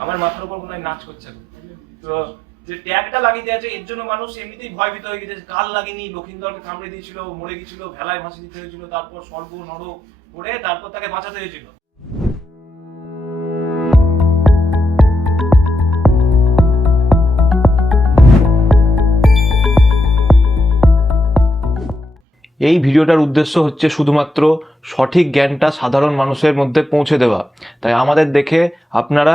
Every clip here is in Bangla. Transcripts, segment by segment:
আমার মাথার উপর মনে হয় নাচ করছে। তো যে ট্যাগটা লাগিয়ে দেওয়া আছে এর জন্য মানুষ এমনিতেই ভয়ভীত হয়ে গেছে, কাল লাগেনি, লক্ষিন্দরকে কামড়ে দিয়েছিল, মরে গেছিল, ভেলায় ভাসিয়ে দিতে হয়েছিল, তারপর স্বর্গ নরক করে তারপর তাকে বাঁচাতে হয়েছিল। এই ভিডিওটার উদ্দেশ্য হচ্ছে শুধুমাত্র সঠিক জ্ঞানটা সাধারণ মানুষের মধ্যে পৌঁছে দেওয়া। তাই আমাদের দেখে আপনারা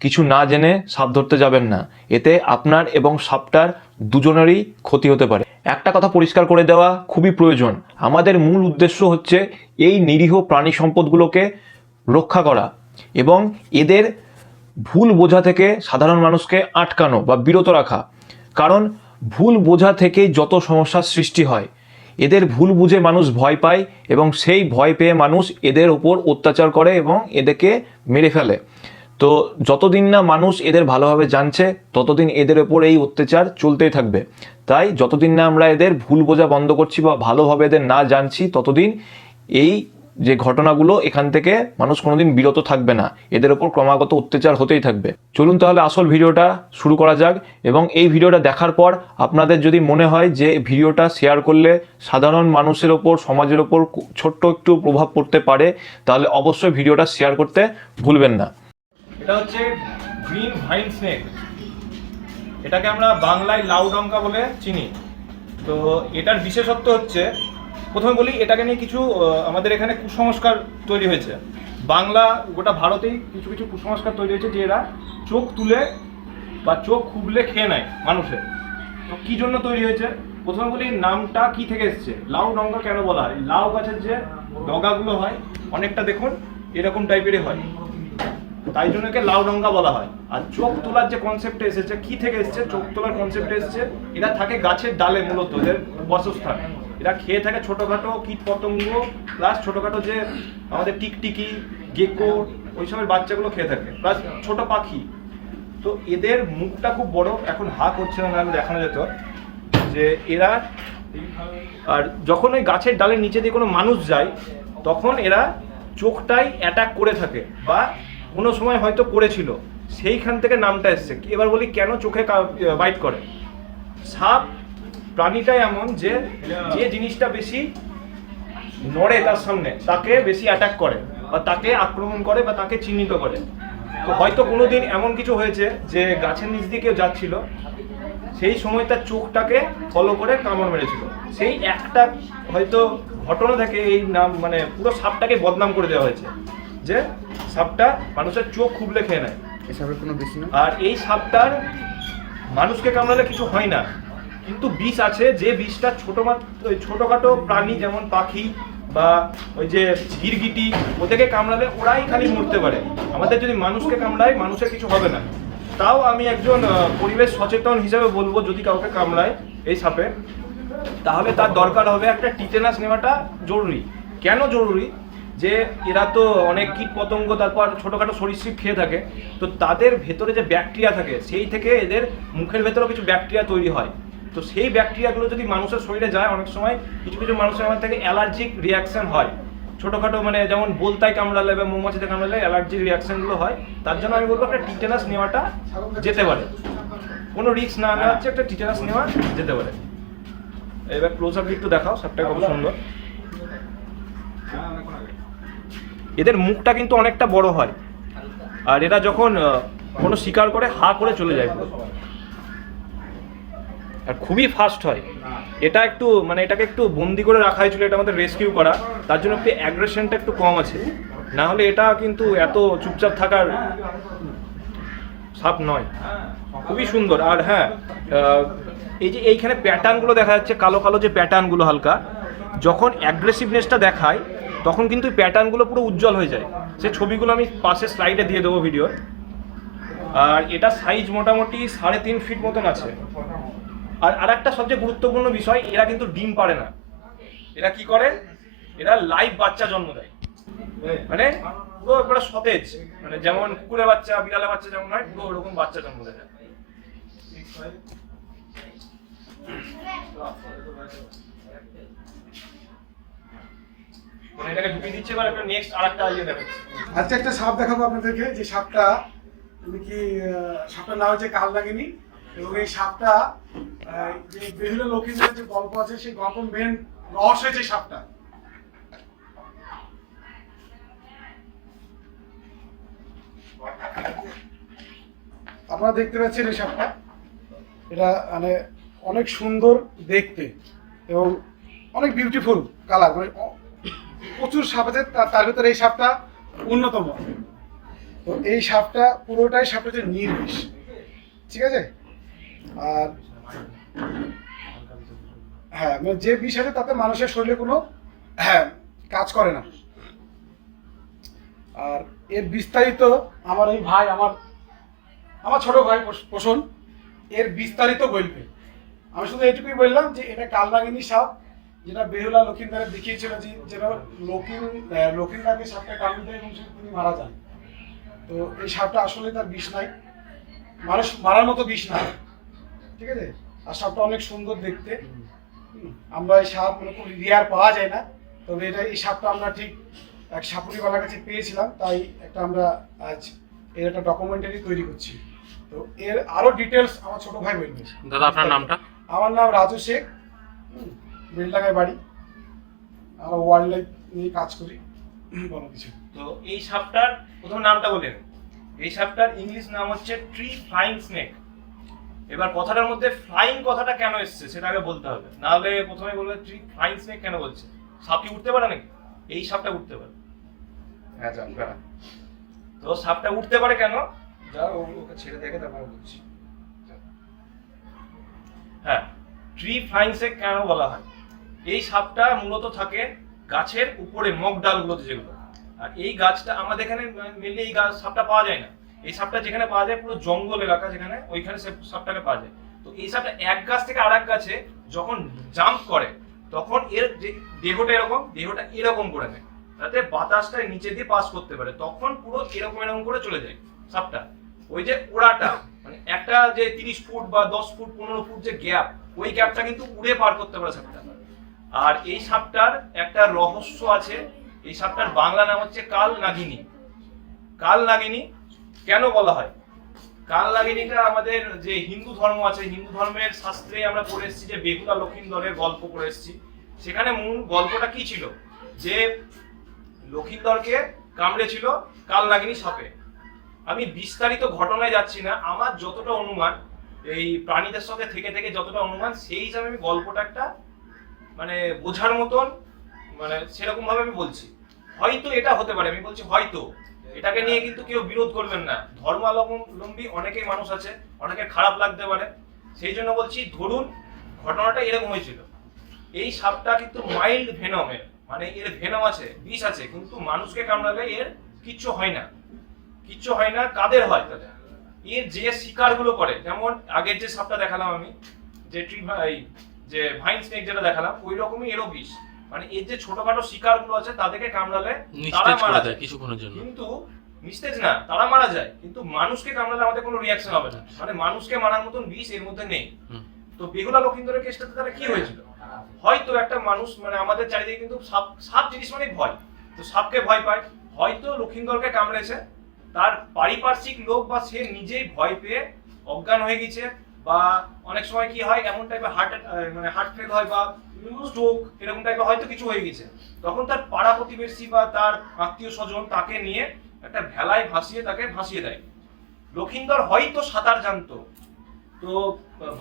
কিছু না জেনে সাপ ধরতে যাবেন না, এতে আপনার এবং সাপটার দুজনেরই ক্ষতি হতে পারে। একটা কথা পরিষ্কার করে দেওয়া খুবই প্রয়োজন, আমাদের মূল উদ্দেশ্য হচ্ছে এই নিরীহ প্রাণী সম্পদগুলোকে রক্ষা করা এবং এদের ভুল বোঝা থেকে সাধারণ মানুষকে আটকানো বা বিরত রাখা। কারণ ভুল বোঝা থেকেই যত সমস্যার সৃষ্টি হয়। এদের ভুল বুঝে মানুষ ভয় পায় এবং সেই ভয় পেয়ে মানুষ এদের ওপর অত্যাচার করে এবং এদেরকে মেরে ফেলে। তো যতদিন না মানুষ এদের ভালোভাবে জানছে ততদিন এদের ওপর এই অত্যাচার চলতেই থাকবে। তাই যতদিন না আমরা এদের ভুল বোঝা বন্ধ করছি বা ভালোভাবে এদের না জানছি ততদিন এই যে ঘটনাগুলো এখান থেকে মানুষ কোনোদিন বিরত থাকবে না, এদের ওপর ক্রমাগত অত্যাচার হতেই থাকবে। চলুন তাহলে আসল ভিডিওটা শুরু করা যাক। এবং এই ভিডিওটা দেখার পর আপনাদের যদি মনে হয় যে ভিডিওটা শেয়ার করলে সাধারণ মানুষের ওপর, সমাজের ওপর ছোট্ট একটু প্রভাব পড়তে পারে, তাহলে অবশ্যই ভিডিওটা শেয়ার করতে ভুলবেন না। এটা হচ্ছে গ্রিন ভাইন স্নেক, এটাকে আমরা বাংলায় লাউ ডঙ্কা বলে চিনি। তো এটার বিশেষত্ব হচ্ছে, প্রথমে বলি এটাকে নিয়ে কিছু আমাদের এখানে কুসংস্কার তৈরি হয়েছে। বাংলা গোটা ভারতেই কিছু কিছু কুসংস্কার তৈরি হয়েছে যে এরা চোখ তুলে বা চোখ খুবলে খেয়ে নেয় মানুষের। তো কী জন্য তৈরি হয়েছে প্রথমে বলি, নামটা কি থেকে এসছে, লাউ ডঙ্কা কেন বলা হয়? লাউ গাছের যে ডগাগুলো হয় অনেকটা দেখুন এরকম টাইপেরই হয়, তাই জন্য একে লাউ ডঙ্কা বলা হয়। আর চোখ তোলার যে কনসেপ্টে এসেছে, কি থেকে এসছে চোখ তোলার কনসেপ্টে এসছে, এরা থাকে গাছের ডালে, মূলত এদের বাসস্থান। এরা খেয়ে থাকে ছোটোখাটো কীট পতঙ্গ প্লাস ছোটোখাটো যে আমাদের টিকটিকি, গেকো, ওইসবের বাচ্চাগুলো খেয়ে থাকে, প্লাস ছোট পাখি। তো এদের মুখটা খুব বড়, এখন হা করছে না, দেখানো যেত যে এরা, আর যখন ওই গাছের ডালের নিচে দিয়ে কোনো মানুষ যায় তখন এরা চোখটাই অ্যাটাক করে থাকে বা কোনো সময় হয়তো করেছিল, সেইখান থেকে নামটা এসছে। এবার বলি কেন চোখে বাইট করে। সাপ প্রাণীটাই এমন যে যে জিনিসটা বেশি নড়ে তার সামনে তাকে বেশি অ্যাটাক করে বা তাকে আক্রমণ করে বা তাকে চিহ্নিত করে। তো হয়তো কোনোদিন এমন কিছু হয়েছে যে গাছের নিচ দিয়ে কেউ যাচ্ছিল, সেই সময় তার চোখটাকে ফলো করে কামড় মেরেছিল। সেই একটা হয়তো ঘটনা থেকে এই নাম, মানে পুরো সাপটাকে বদনাম করে দেওয়া হয়েছে যে সাপটা মানুষের চোখ খুবলে খেয়ে নেয়। এসবের কোনো বেশি না। আর এই সাপটার মানুষকে কামড়ালে কিছু হয় না, কিন্তু বিষ আছে যে বিষটা ছোটোখাটো প্রাণী যেমন পাখি বা ওই যে গিরগিটি, ওদেরকে কামড়ালে ওরাই খালি মরতে পারে। আমাদের যদি মানুষকে কামড়ায় মানুষের কিছু হবে না। তাও আমি একজন পরিবেশ সচেতন হিসেবে বলবো, যদি কাউকে কামড়ায় এই সাপে, তাহলে তার দরকার হবে একটা টিটেনাস নেওয়াটা জরুরি। কেন জরুরি? যে এরা তো অনেক কীট পতঙ্গ তারপর ছোটোখাটো সরীসৃপ খেয়ে থাকে, তো তাদের ভেতরে যে ব্যাকটেরিয়া থাকে সেই থেকে এদের মুখের ভেতরেও কিছু ব্যাকটেরিয়া তৈরি হয়। তো সেই ব্যাকটেরিয়াগুলো যদি মানুষের শরীরে যায়, অনেক সময় কিছু কিছু মানুষের মধ্যে থেকে অ্যালার্জিক রিয়াকশান হয় ছোটোখাটো, মানে যেমন বলতায় কামড়ালে বা মৌমাছিতে কামড়ালে অ্যালার্জির রিয়াকশানগুলো হয়। তার জন্য আমি বলবো একটা টিটেনাস নেওয়াটা যেতে পারে, কোনো রিস্ক না নেওয়া হচ্ছে, একটা টিটেনাস নেওয়া যেতে পারে। এবার ক্লোজ আপ একটু দেখাও, সবটাই খুব সুন্দর। এদের মুখটা কিন্তু অনেকটা বড় হয়, আর এরা যখন কোনো শিকার করে হা করে চলে যায় আর খুবই ফাস্ট হয়। এটা একটু মানে এটাকে একটু বন্দি করে রাখা হয়েছিল, এটা আমাদের রেস্কিউ করা, তার জন্য একটু অ্যাগ্রেশনটা একটু কম আছে, না হলে এটা কিন্তু এত চুপচাপ থাকার সাপ নয়। খুবই সুন্দর। আর হ্যাঁ, এই যে এইখানে প্যাটার্নগুলো দেখা যাচ্ছে, কালো কালো যে প্যাটার্নগুলো হালকা, যখন অ্যাগ্রেসিভনেসটা দেখায় তখন কিন্তু প্যাটার্নগুলো পুরো উজ্জ্বল হয়ে যায়। সেই ছবিগুলো আমি পাশে স্লাইডে দিয়ে দেবো ভিডিওর। আর এটা সাইজ মোটামুটি 3.5 ফিট মতন আছে। আর একটা সবচেয়ে গুরুত্বপূর্ণ বিষয়, এরা কিন্তু ডিম পারে না। এরা কি করে, এরা লাইভ বাচ্চা জন্ম দেয়, মানে পুরো একটা সতেজ, মানে যেমন কুকুরের বাচ্চা, বিড়ালের বাচ্চা যেমন হয়, পুরো ওরকম বাচ্চা জন্ম দেয়। মানে এটাকে ঢুকিয়ে দিচ্ছে, এবার একটা নেক্সট আরেকটা ইয়ে দেখাচ্ছে। আজকে একটা সাপ দেখাবো আপনাদেরকে, যে সাপটা তুমি কি সাপটার নাম হচ্ছে কালনাগিনী, এবং এই সাপটা যে বেহুলা লক্ষিন্দারের যে গল্প আছে সেই গল্প মেন রহস্য হচ্ছে সাপটা। আপনারা দেখতে পাচ্ছেন এই সাপটা, এটা মানে অনেক সুন্দর দেখতে এবং অনেক বিউটিফুল কালার, মানে প্রচুর সাপ আছে, তার ভিতরে এই সাপটা অন্যতম। তো এই সাপটা পুরোটাই সাপটা হচ্ছে নির্বিষ, ঠিক আছে। আর হ্যাঁ, মানে যে বিষ আছে তাতে মানুষের শরীরে কোনো কাজ করে না। আর এর বিস্তারিত আমার এই ভাই, আমার ছোট ভাই পোষণ এর বিস্তারিত বলবে। আমি শুধু এইটুকুই বললাম যে এটা কালনাগিনী সাপ, যেটা বেহুলা লক্ষিন্দারে দেখিয়েছিল যে যেন লক্ষিন্দারকে সাপটা কামড়ে দেয় এবং তিনি মারা যান। তো এই সাপটা আসলে তার বিষ নাই, মানুষ মারার মতো বিষ নাই, ঠিক আছে। আর সাপটা অনেক সুন্দর দেখতে। আমরা এই সাপ মানে খুব রেয়ার পাওয়া যায় না, তবে এই সাপটা আমরা ঠিক এক সাপুরিওয়ালার কাছে পেয়েছিলাম, তাই আমরা আজ এর একটা ডকুমেন্টারি তৈরি করছি। তো এর আরো ডিটেলস আমার ছোট ভাই বলবে। দাদা আপনার নামটা? আমার নাম রাজু শেখ, বেলডাঙ্গায় বাড়ি। আমরা ওয়াইল্ড লাইফ নিয়ে কাজ করি, কোনো কিছু। তো এই সাপটার প্রথম নামটা বলেন। এই সাপটার ইংলিশ নাম হচ্ছে ট্রি ফ্লাইং স্নেক। এবার কথাটার মধ্যে ফ্লাইং কথাটা কেন এসছে সেটা আগে বলতে হবে, নাহলে প্রথমে বলবে ট্রি ফ্লাইং স্নেক কেন বলছে। সাপ কি উঠতে পারে নাকি? এই সাপটা উঠতে পারে। হ্যাঁ জানবে না তো সাপটা উঠতে পারে কেন, যা ওকে ছেড়ে দেখে তারপর বলছি। হ্যাঁ, ট্রি ফ্লাইং স্নেক কেন বলা হয়? এই সাপটা মূলত থাকে গাছের উপরে মগ ডালগুলোতে, যেগুলো। আর এই গাছটা আমাদের এখানে মেনলি এই গাছ সাপটা পাওয়া যায় না। এই সাপটা যেখানে পাওয়া যায় পুরো জঙ্গল এলাকা, যেখানে ওইখানে সাপটাকে পাওয়া যায়। তো এই সাপটা এক গাছ থেকে আরেক গাছে যখন জাম্প করে তখন এর যে দেহটা এরকম করে নেয়, যাতে বাতাসটা নিচে দিয়ে পাস করতে পারে। তখন পুরো এরকম করে চলে যায় সাপটা। ওই যে ওড়াটা, মানে একটা যে 30 ফুট বা 10 ফুট 15 ফুট যে গ্যাপ, ওই গ্যাপটা কিন্তু উড়ে পার করতে পারে সাপটা। আর এই সাপটার একটা রহস্য আছে। এই সাপটার বাংলা নাম হচ্ছে কালনাগিনী। কালনাগিনী কেন বলা হয়? কালনাগিনীটা আমাদের যে হিন্দু ধর্ম আছে, হিন্দু ধর্মের শাস্ত্রে আমরা পড়ে এসেছি যে বেহুলা লক্ষিন্দরের গল্প পড়ে এসেছি। সেখানে মূল গল্পটা কি ছিল, যে লক্ষিন্দরকে কামড়েছিল কালনাগিনী সাপে। আমি বিস্তারিত ঘটনায় যাচ্ছি না, আমার যতটা অনুমান, এই প্রাণীদের সঙ্গে থেকে থেকে যতটা অনুমান, সেই হিসাবে আমি গল্পটা একটা মানে বোঝার মতন, মানে সেরকম ভাবে আমি বলছি। হয়তো এটা হতে পারে, আমি বলছি হয়তো। এটাকে নিয়ে কিন্তু কেউ বিরোধ করবেন না, ধর্মাবলম্বী অনেকেই মানুষ আছে, অনেকে খারাপ লাগতে পারে, সেই জন্য বলছি ধরুন ঘটনাটা এরকম হয়েছিল। এই সাপটা কিন্তু মাইল্ড ভেনমের, মানে এর ভেনম আছে, বিষ আছে, কিন্তু মানুষকে কামড়ালে এর কিচ্ছু হয় না। কিচ্ছু হয় না কাদের হয় তাহলে? এর যে শিকারগুলো করে, যেমন আগের যে সাপটা দেখালাম আমি, যে ভাইন স্নেক যেটা দেখালাম, ওই রকমই এরও বিষ। মানে এর যে ছোটখাটো শিকারগুলো আছে তাদেরকে কামড়ালে তারা মারা যায় কিছুক্ষণের জন্য, কিন্তু নিস্তেজ না, তারা মারা যায়। কিন্তু মানুষকে কামড়ালে আমাদের কোনো রিয়াকশন হবে না, মানে মানুষকে মারার মতন বিষ এর মধ্যে নেই। তো বেহুলা লক্ষিন্দরের কেসটাতে তাহলে কি হয়েছিল? হয়তো একটা মানুষ, মানে আমাদের চারিদিকে কিন্তু সাপ জিনিস মানে ভয়, তো সাপকে ভয় পায়, হয়তো লক্ষিন্দরকে কামড়েছে, তার পারিপার্শ্বিক লোক বা সে নিজেই ভয় পেয়ে অজ্ঞান হয়ে গেছে, বা অনেক সময় কি হয় এমন টাইপের হার্ট ফেল হয় বা স্ট্রোক, এরকম টাইপের হয়তো কিছু হয়ে গেছে। তখন তার পাড়া প্রতিবেশী বা তার আত্মীয় স্বজন তাকে নিয়ে একটা ভেলায় তাকে ভাসিয়ে দেয়। লক্ষিন্দর হয়তো সাঁতার জানতো, তো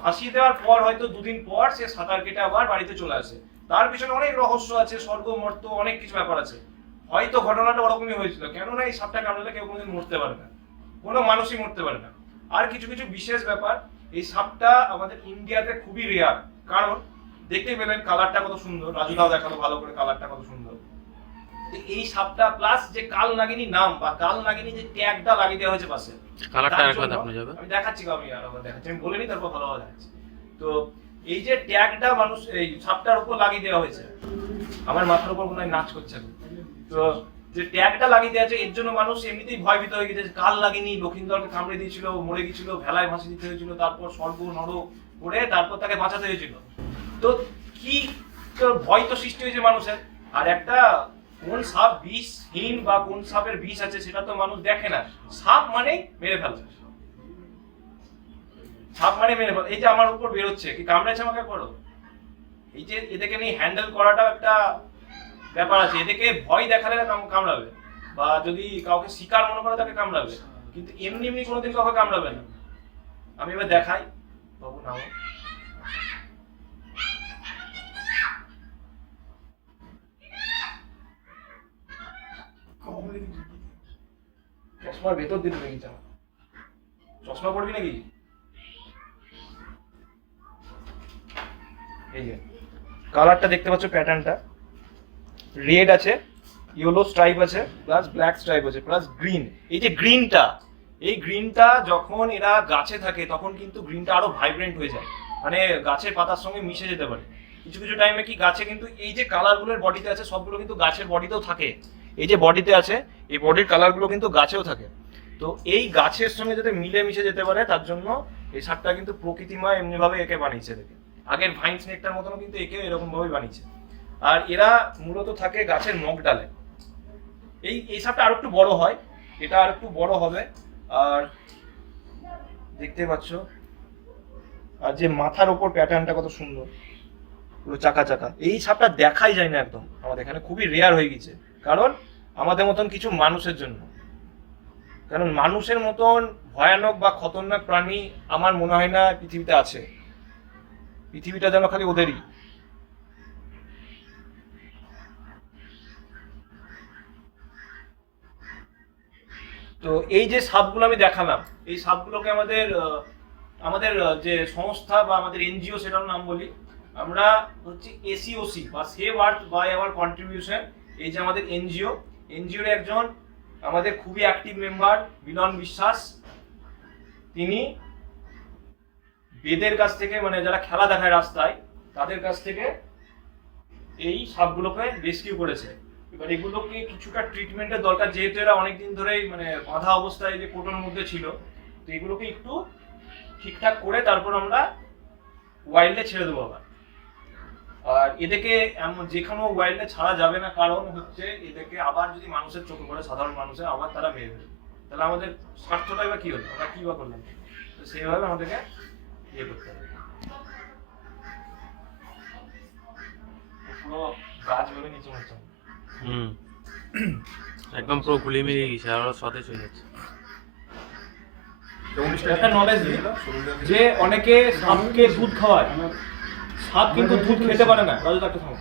ভাসিয়ে দেওয়ার পর হয়তো 2 দিন পর সে সাঁতার কেটে আবার বাড়িতে চলে আসে। তার পিছনে অনেক রহস্য আছে, স্বর্গ মর্ত অনেক কিছু ব্যাপার আছে। হয়তো ঘটনাটা ওরকমই হয়েছিল, কেননা এই সাপটা কামড়ালে কেউ কোনোদিন মরতে পারে না, কোনো মানুষই মরতে পারে না। আর কিছু কিছু বিশেষ ব্যাপার, এই সাপটা আমাদের ইন্ডিয়াতে খুবই রেয়ার, কারণ দেখতেই পেলেন কালারটা কত সুন্দর, রাজুদাও দেখালো ভালো করে কালারটা কত সুন্দর। এই সাপটা প্লাস যে কালনাগিনী নাম বা কালনাগিনী যে ট্যাগটা লাগিয়ে দেওয়া হয়েছে পাশে, কালারটা আরেকবার দেখানো যাবে? আমি দেখাচ্ছি, আমি আরেকবার দেখাচ্ছি, আমি বলিনি তারপর ভালোভাবে দেখাচ্ছি। তো এই যে ট্যাগটা মানুষ এই সাপটার উপর লাগিয়ে দেওয়া হয়েছে, আমার মাথার উপর মনে হয় নাচ করছে। তো যে ট্যাগটা লাগিয়ে দেওয়া আছে, এর জন্য মানুষ এমনিতেই ভয়ভীত হয়ে গেছে। কালনাগিনী লক্ষিন্দরকে কামড়ে দিয়েছিল, মরে গেছিল, ভেলায় ভাসিয়ে দিতে হয়েছিল, তারপর স্বর্গ নরক করে তারপর তাকে বাঁচাতে হয়েছিল। তো কি ভয় তো সৃষ্টি হয়েছে মানুষের। আর একটা কোন সাপ বিষহীন বা কোন সাপের বিষ আছে সেটা তো মানুষ দেখে না। সাপ মানে মেরে ফেলা, সাপ মানে মেরে ফেলা। এই যে আমার উপর বেরোচ্ছে, কি কামড়েছে আমাকে করো, এই যে এদেরকে নিয়ে হ্যান্ডেল করাটা একটা ব্যাপার আছে। এদেরকে ভয় দেখালে কামড়াবে, বা যদি কাউকে শিকার মনে করে তাকে কামড়াবে, কিন্তু এমনি এমনি কোনোদিন কাউকে কামড়াবে না। আমি এবার দেখাই, বাবু নাও। চশমার ভেতর দিতে দেখেছি আমার, চশমা পড়বি নাকি? এই যে কালারটা দেখতে পাচ্ছ, প্যাটার্নটা রেড আছে, ইয়েলো স্ট্রাইপ আছে, প্লাস ব্ল্যাক স্ট্রাইপ আছে, প্লাস গ্রিন। এই যে গ্রিনটা, এই গ্রিনটা যখন এরা গাছে থাকে তখন কিন্তু গ্রিনটা আরো ভাইব্রেন্ট হয়ে যায়, মানে গাছের পাতার সঙ্গে মিশে যেতে পারে। কিছু কিছু টাইমে কি গাছে কিন্তু এই যে কালারগুলোর বডিতে আছে সবগুলো কিন্তু গাছের বডিতেও থাকে। এই যে বডিতে আছে, এই বডির কালারগুলো কিন্তু গাছেও থাকে। তো এই গাছের সঙ্গে যাতে মিলে মিশে যেতে পারে তার জন্য এই সাপটা কিন্তু প্রকৃতিময় এমনিভাবে একে বানিয়েছে। দেখে আগের ভাইন স্নেকটার মতনও কিন্তু একেও এরকম ভাবে বানিয়েছে। আর এরা মূলত থাকে গাছের মগ ডালে। এই সাপটা আর একটু বড় হয়, এটা আর একটু বড় হবে। আর দেখতে পাচ্ছ, আর যে মাথার ওপর প্যাটার্নটা কত সুন্দর, পুরো চাকা চাকা। এই সাপটা দেখাই যায় না একদম, আমাদের এখানে খুবই রেয়ার হয়ে গেছে, কারণ আমাদের মতন কিছু মানুষের জন্য। কারণ মানুষের মতন ভয়ানক বা খতরনাক প্রাণী আমার মনে হয় না পৃথিবীতে আছে। পৃথিবীটা যেন খালি ওদেরই। তো এই যে সাপগুলো আমি দেখালাম, এই সাপগুলোকে আমাদের যে সংস্থা বা আমাদের এনজিও সেটার নাম বলি আমরা হচ্ছে এসিওসি বা save earth by our contribution. এই যে আমাদের এনজিওর একজন আমাদের খুবই অ্যাক্টিভ মেম্বার মিলন বিশ্বাস, তিনি বেদের কাছ থেকে, মানে যারা খেলা দেখায় রাস্তায় তাদের কাছ থেকে এই সাপগুলোকে রেস্কিউ করেছে। এবার এগুলোকে কিছুটা ট্রিটমেন্টের দরকার, যেহেতু এরা অনেকদিন ধরেই মানে বাঁধা অবস্থায় যে কোটোর মধ্যে ছিল। তো এগুলোকে একটু ঠিকঠাক করে তারপর আমরা ওয়াইল্ডে ছেড়ে দেবো আবার। আর এদেরকে যেখানে ওয়াইল্ডে ছাড়া যাবে না, কারণ হচ্ছে এদেরকে আবার যদি মানুষের চোখে পড়ে, সাধারণ মানুষের, আবার তারা মেরে ফেলবে। তাহলে আমাদের স্বার্থটাই বা কি হলো, আমরা কি বা করলাম? তো সেইভাবে আমাদেরকে ইয়ে করতে হবে। পুরো গাছ ভেবে নিচে হচ্ছে একদম পুরো গুলি মিলিয়ে গেছে, আরো সতেজ হয়ে যাচ্ছে। একটা নলেজ দিই যে অনেকে সাপকে দুধ খাওয়ায়, সাপ কিন্তু দুধ খেতে পারে না। রাজু একটা থামো,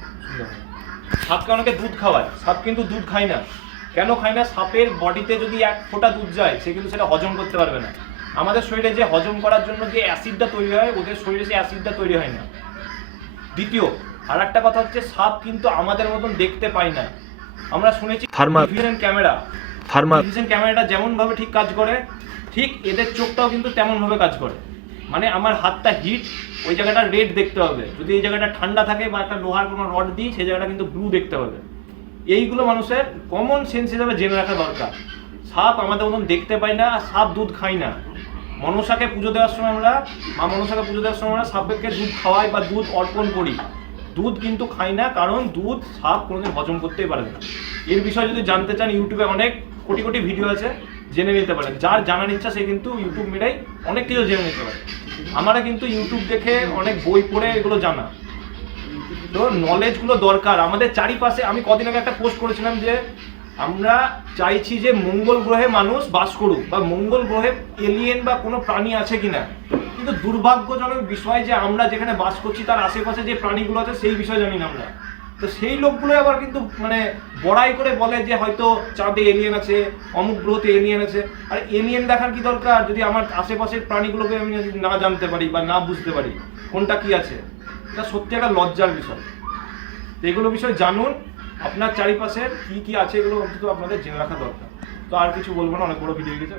সাপকে অনেকে দুধ খাওয়ায়, সাপ কিন্তু দুধ খায় না। কেন খায় না? সাপের বডিতে যদি এক ফোঁটা দুধ যায় সে কিন্তু সেটা হজম করতে পারবে না। আমাদের শরীরে যে হজম করার জন্য যে অ্যাসিডটা তৈরি হয়, ওদের শরীরে সেই অ্যাসিডটা তৈরি হয় না। দ্বিতীয় আর একটা কথা হচ্ছে, সাপ কিন্তু আমাদের মতন দেখতে পায় না। আমরা শুনেছি ভিশন ক্যামেরাটা যেমন ভাবে ঠিক কাজ করে, ঠিক এদের চোখটাও কিন্তু তেমন ভাবে কাজ করে। মানে আমার হাতটা হিট, ওই জায়গাটা রেড দেখতে হবে। যদি এই জায়গাটা ঠান্ডা থাকে বা একটা লোহার কোনো রড দিই, সেই জায়গাটা কিন্তু ব্লু দেখতে হবে। এইগুলো মানুষের কমন সেন্স হিসাবে জেনে রাখা দরকার। সাপ আমাদের মতন দেখতে পাই না, আর সাপ দুধ খাই না। মনসাকে পুজো দেওয়ার সময় আমরা, মা মনসাকে পুজো দেওয়ার সময় আমরা সাপকে দুধ খাওয়াই বা দুধ অর্পণ করি। দুধ কিন্তু খাই না, কারণ দুধ সাপ কোনোদিন হজম করতেই পারে না। এর বিষয়ে যদি জানতে চান, ইউটিউবে অনেক কোটি কোটি ভিডিও আছে, জেনে নিতে পারেন। যার জানার ইচ্ছা সে কিন্তু ইউটিউব মেরেই অনেক কিছু জেনে নিতে পারে। আমরা কিন্তু ইউটিউব দেখে, অনেক বই পড়ে এগুলো জানা। তো নলেজগুলো দরকার আমাদের চারিপাশে। আমি কদিন আগে একটা পোস্ট করেছিলাম যে আমরা চাইছি যে মঙ্গল গ্রহে মানুষ বাস করুক, বা মঙ্গল গ্রহে এলিয়েন বা কোনো প্রাণী আছে কিনা। কিন্তু দুর্ভাগ্যজনক বিষয় যে আমরা যেখানে বাস করছি তার আশেপাশে যে প্রাণীগুলো আছে সেই বিষয়ে জানি না আমরা। তো সেই লোকগুলো আবার কিন্তু মানে বড়াই করে বলে যে হয়তো চাঁদে এলিয়েন আছে, অমুক গ্রহতে এলিয়েন আছে। আর এলিয়েন দেখার কি দরকার যদি আমার আশেপাশের প্রাণীগুলোকে আমি না জানতে পারি বা না বুঝতে পারি কোনটা কি আছে? এটা সত্যি একটা লজ্জার বিষয়। তো এগুলো বিষয় জানুন, আপনার চারিপাশের কি কি আছে এগুলো অন্তত আপনাদের জেনে রাখা দরকার। তো আর কিছু বলবো না, অনেক বড় ভিডিও হয়ে গেছে।